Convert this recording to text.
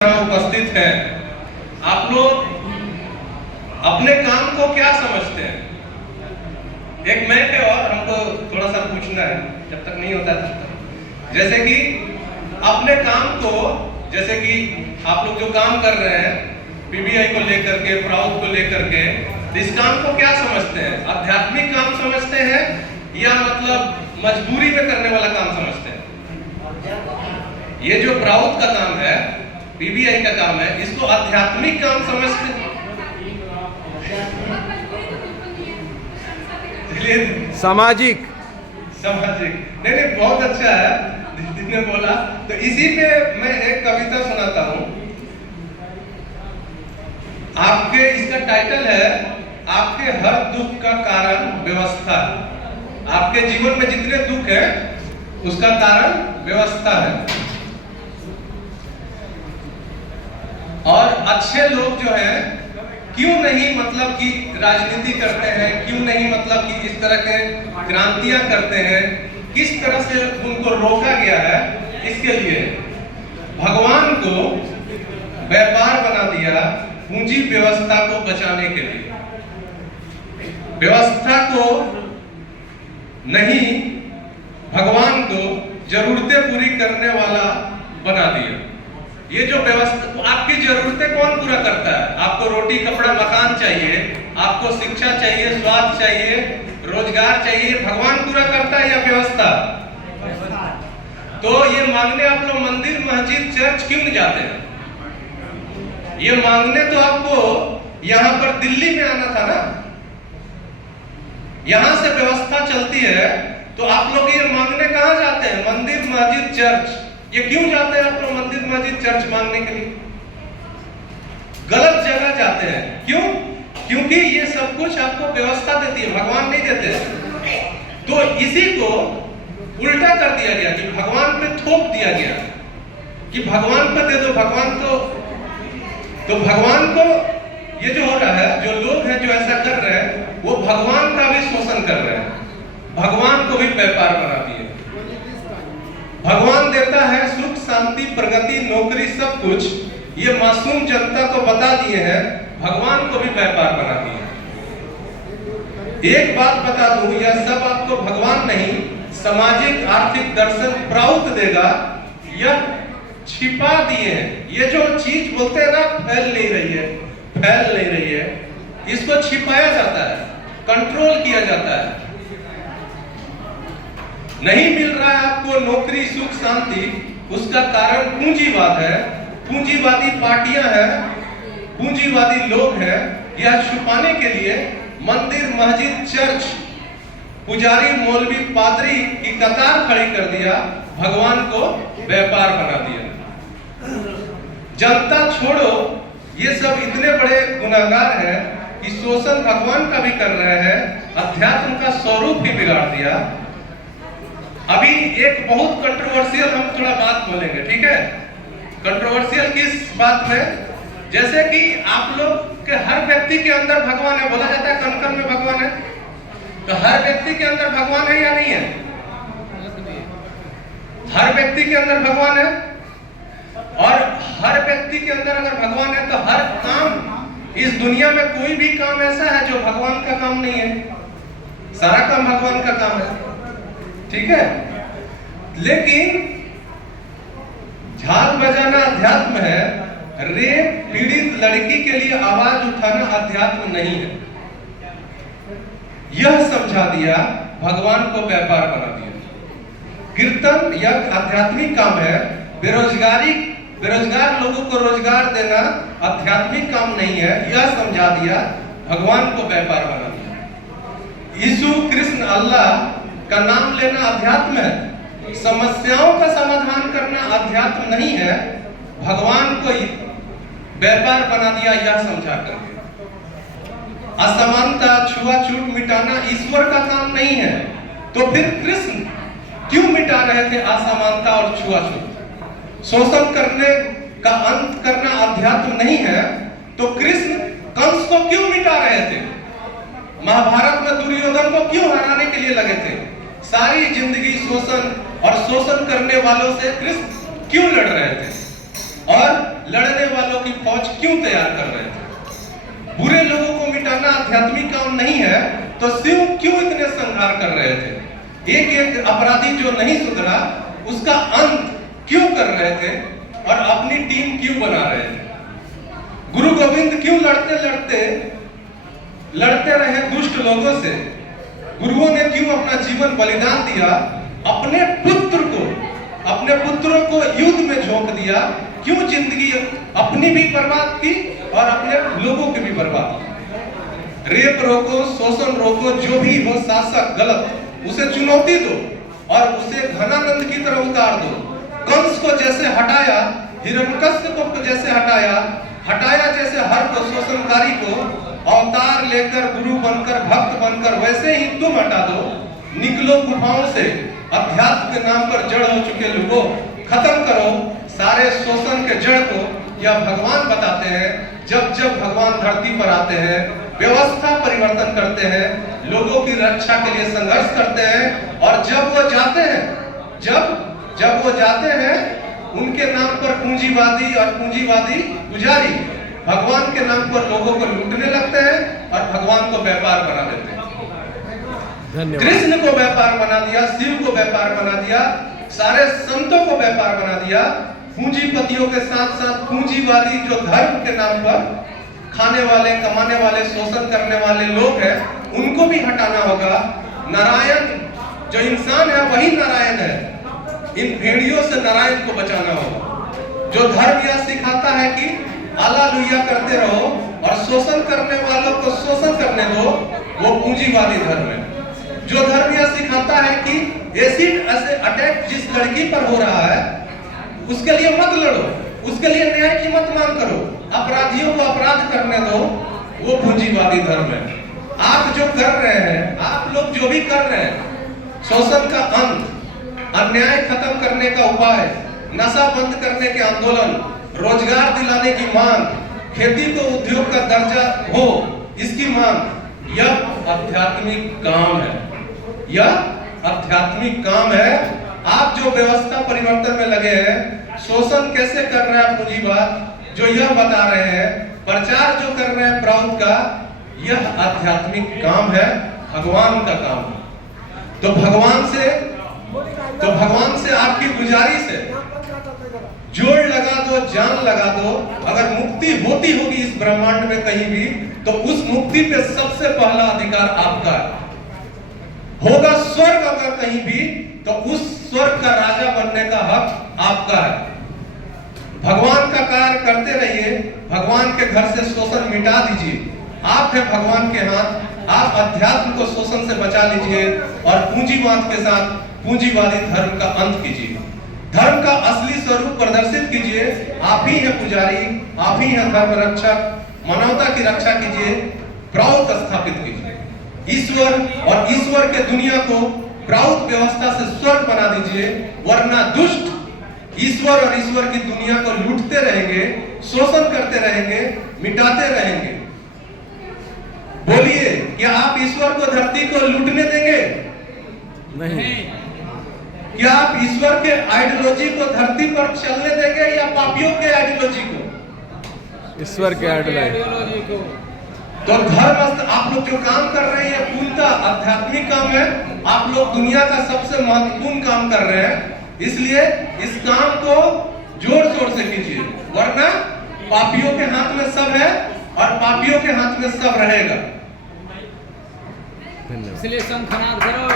उपस्थित हैं, आप लोग अपने काम को क्या समझते हैं? एक मैं है और हमको थोड़ा सा पूछना है, जब तक नहीं होता तब तक। जैसे कि अपने काम को, जैसे कि आप लोग जो काम कर रहे हैं पीबीआई को लेकर के, प्राउड को लेकर के, इस काम को क्या समझते हैं? आध्यात्मिक काम समझते हैं या मतलब मजबूरी में करने वाला काम समझते हैं? ये जो प्राउड का काम है, पीबीआई का काम है, इसको आध्यात्मिक काम समझते हैं? सामाजिक नहीं, बहुत अच्छा है दीदी ने बोला। तो इसी पे मैं एक कविता सुनाता हूँ आपके। इसका टाइटल है आपके हर दुख का कारण व्यवस्था। आपके जीवन में जितने दुख है उसका कारण व्यवस्था है। और अच्छे लोग जो हैं क्यों नहीं मतलब कि राजनीति करते हैं, क्यों नहीं मतलब कि इस तरह के क्रांतियां करते हैं, किस तरह से उनको रोका गया है? इसके लिए भगवान को व्यापार बना दिया पूंजी व्यवस्था को बचाने के लिए। व्यवस्था को नहीं, भगवान को जरूरतें पूरी करने वाला बना दिया। ये जो व्यवस्था, आपकी जरूरतें कौन पूरा करता है? आपको रोटी कपड़ा मकान चाहिए, आपको शिक्षा चाहिए, स्वास्थ्य चाहिए, रोजगार चाहिए, भगवान पूरा करता है या व्यवस्था? तो ये मांगने आप लोग मंदिर मस्जिद चर्च क्यों नहीं जाते हैं? ये मांगने तो आपको यहां पर दिल्ली में आना था ना। यहां से व्यवस्था चलती है तो आप लोग ये मांगने कहां जाते हैं? मंदिर मस्जिद चर्च। ये क्यों जाते हैं आप लोग मंदिर मस्जिद चर्च मांगने के लिए? गलत जगह जाते हैं। क्यों? क्योंकि ये सब कुछ आपको व्यवस्था देती है, भगवान नहीं देते। तो इसी को उल्टा कर दिया गया कि भगवान पे थोप दिया गया कि भगवान पे दे दो। भगवान तो भगवान को ये जो हो रहा है, जो लोग हैं जो ऐसा कर रहे हैं, वो भगवान का भी शोषण कर रहे हैं, भगवान को भी व्यापार बना दिए। भगवान देता है सुख शांति प्रगति नौकरी सब कुछ, ये मासूम जनता को बता दिए हैं, भगवान को भी व्यापार बना दिए। एक बात बता दूं, यह सब आपको भगवान नहीं सामाजिक आर्थिक दर्शन प्राउड देगा, यह छिपा दिए हैं। ये जो चीज बोलते हैं ना फैल नहीं रही है, इसको छिपाया जाता है, कंट्रोल किया जाता है। नहीं मिल रहा है आपको नौकरी सुख शांति, उसका कारण पूंजीवाद है, पूंजीवादी पार्टियां हैं, पूंजीवादी लोग हैं। यह छुपाने के लिए मंदिर मस्जिद चर्च पुजारी मौलवी पादरी की कतार खड़ी कर दिया, भगवान को व्यापार बना दिया। जनता छोड़ो, ये सब इतने बड़े गुनाहगार हैं कि शोषण भगवान का भी कर रहे हैं, अध्यात्म का स्वरूप भी बिगाड़ दिया। अभी एक बहुत कंट्रोवर्शियल हम थोड़ा बात बोलेंगे, ठीक है? कंट्रोवर्शियल किस बात में? जैसे कि आप लोग के हर व्यक्ति के अंदर भगवान है, बोला जाता है कण कण में भगवान है। तो हर व्यक्ति के अंदर भगवान है या नहीं है? हर व्यक्ति के अंदर भगवान है। और हर व्यक्ति के अंदर अगर भगवान है तो हर काम इस दुनिया में कोई भी काम ऐसा है जो भगवान का काम नहीं है। सारा काम भगवान का काम है, ठीक है? लेकिन झाल बजाना अध्यात्म है, रेप पीड़ित लड़की के लिए आवाज उठाना अध्यात्म नहीं है। यह समझा दिया, भगवान को व्यापार बना दिया। कीर्तन यह आध्यात्मिक काम है, बेरोजगार लोगों को रोजगार देना आध्यात्मिक काम नहीं है, यह समझा दिया, भगवान को व्यापार बना दिया। यीशु कृष्ण अल्लाह का नाम लेना अध्यात्म है, समस्याओं का समाधान करना अध्यात्म नहीं है, भगवान को व्यापार बना दिया, यह समझा कर। असमानता छुआछूत मिटाना ईश्वर का काम नहीं है, तो फिर कृष्ण क्यों मिटा रहे थे असमानता और छुआछूत? शोषण करने का अंत करना अध्यात्म नहीं है, तो कृष्ण कंस को क्यों मिटा रहे थे? महाभारत में दुर्योधन को क्यों हराने के लिए लगे थे? सारी जिंदगी शोषण और शोषण करने वालों से कृष्ण क्यों लड़ रहे थे? और लड़ने क्यों तैयार कर रहे थे? बुरे लोगों को मिटाना आध्यात्मिक काम नहीं है, तो शिव क्यों इतने संहार कर रहे थे? एक एक अपराधी जो नहीं सुधरा उसका अंत क्यों कर रहे थे और अपनी टीम क्यों बना रहे थे? गुरु गोविंद क्यों लड़ते रहे दुष्ट लोगों से? गुरुओं ने क्यों अपना जीवन बलिदान दिया? अपने पुत्रों को युद्ध में झोंक दिया? क्यों जिंदगी अपनी भी बर्बाद की और अपने लोगों की भी बर्बाद की? रेप रोको, शोषण रोको, जो भी हो शासक गलत, उसे चुनौती दो और उसे घनानंद की तरह उतार दो। कंस को जैसे हटाया, हिरण्यकश्यप को जैसे हटाया जैसे हर को शोषणकारी को, अवतार लेकर गुरु बनकर भक्त बनकर वैसे ही तुम हटा दो। निकलो गुफाओं से, अध्यात्म के नाम पर जड़ हो चुके लोगों, खत्म करो सारे शोषण के जड़ को। यह भगवान बताते हैं। जब भगवान धरती पर आते हैं, व्यवस्था परिवर्तन करते हैं, लोगों की रक्षा के लिए संघर्ष करते हैं, और जब वो जाते हैं उनके नाम पर पूंजीवादी पुजारी भगवान के नाम पर लोगों को लूटने लगते हैं और भगवान को व्यापार बना देते हैं। कृष्ण को व्यापार बना दिया, शिव को व्यापार बना दिया, सारे संतों को व्यापार बना दिया। पूंजीपतियों के साथ साथ पूंजीवादी जो धर्म के नाम पर खाने वाले, कमाने वाले, शोषण करने वाले लोग हैं, उनको भी हटाना होगा। नारायण जो इंसान है वही नारायण है। इन भेड़ियों से नारायण को बचाना होगा। जो धर्म यह सिखाता है कि हालेलुया करते रहो और शोषण करने वालों को शोषण करने दो, वो पूंजीवादी धर्म है। जो धर्म यह सिखाता है कि एसिड अटैक जिस लड़की पर हो रहा है उसके लिए मत लड़ो, उसके लिए न्याय की मत मांग करो, अपराधियों को अपराध करने दो, वो पूंजीवादी धर्म है। आप जो कर रहे हैं, आप लोग जो भी कर रहे हैं, शोषण का अंत, अन्याय खत्म करने का उपाय, नशा बंद करने के आंदोलन, रोजगार दिलाने की मांग, खेती को उद्योग का दर्जा हो इसकी मांग, यह आध्यात्मिक काम है। यह आध्यात्मिक काम है। आप जो व्यवस्था परिवर्तन में लगे हैं, शोषण कैसे कर रहे हैं पूंजीवाद जो यह बता रहे हैं, प्रचार जो कर रहे हैं प्रभु का, यह आध्यात्मिक काम है, भगवान का काम है। तो भगवान से आपकी गुजारिश है, जोड़ लगा दो, जान लगा दो। अगर मुक्ति होती होगी इस ब्रह्मांड में कहीं भी, तो उस मुक्ति पे सबसे पहला अधिकार आपका है। होगा स्वर्ग अगर कहीं भी, तो उस स्वर्ग का राजा बनने का हक आपका है। भगवान का कार्य करते रहिए, भगवान के घर से शोषण मिटा दीजिए। आप है भगवान के हाथ, आप अध्यात्म को शोषण से बचा लीजिए और पूंजीवाद के साथ पूंजीवादी धर्म का अंत कीजिए। धर्म का असली स्वरूप प्रदर्शित कीजिए। आप ही है पुजारी, आप ही है धर्म रक्षक, मानवता की रक्षा कीजिए, प्रभु स्थापित कीजिए। ईश्वर के दुनिया को प्रभु व्यवस्था से स्वर्ग बना दीजिए, वरना दुष्ट ईश्वर और ईश्वर की दुनिया को लूटते रहेंगे, शोषण करते रहेंगे, मिटाते रहेंगे। बोलिए, क्या आप ईश्वर को धरती को लूटने देंगे? नहीं। क्या आप ईश्वर के आइडियोलॉजी को धरती पर चलने देंगे या पापियों के आइडियोलॉजी को? ईश्वर के आइडियोलॉजी को। तो धर्म, आप लोग जो काम कर रहे हैं पूर्णतः आध्यात्मिक काम है। आप लोग दुनिया का सबसे महत्वपूर्ण काम कर रहे हैं, इसलिए इस काम को जोर शोर से कीजिए, वरना पापियों के हाथ में सब है और पापियों के हाथ में सब रहेगा। इसलिए संखनाद करो।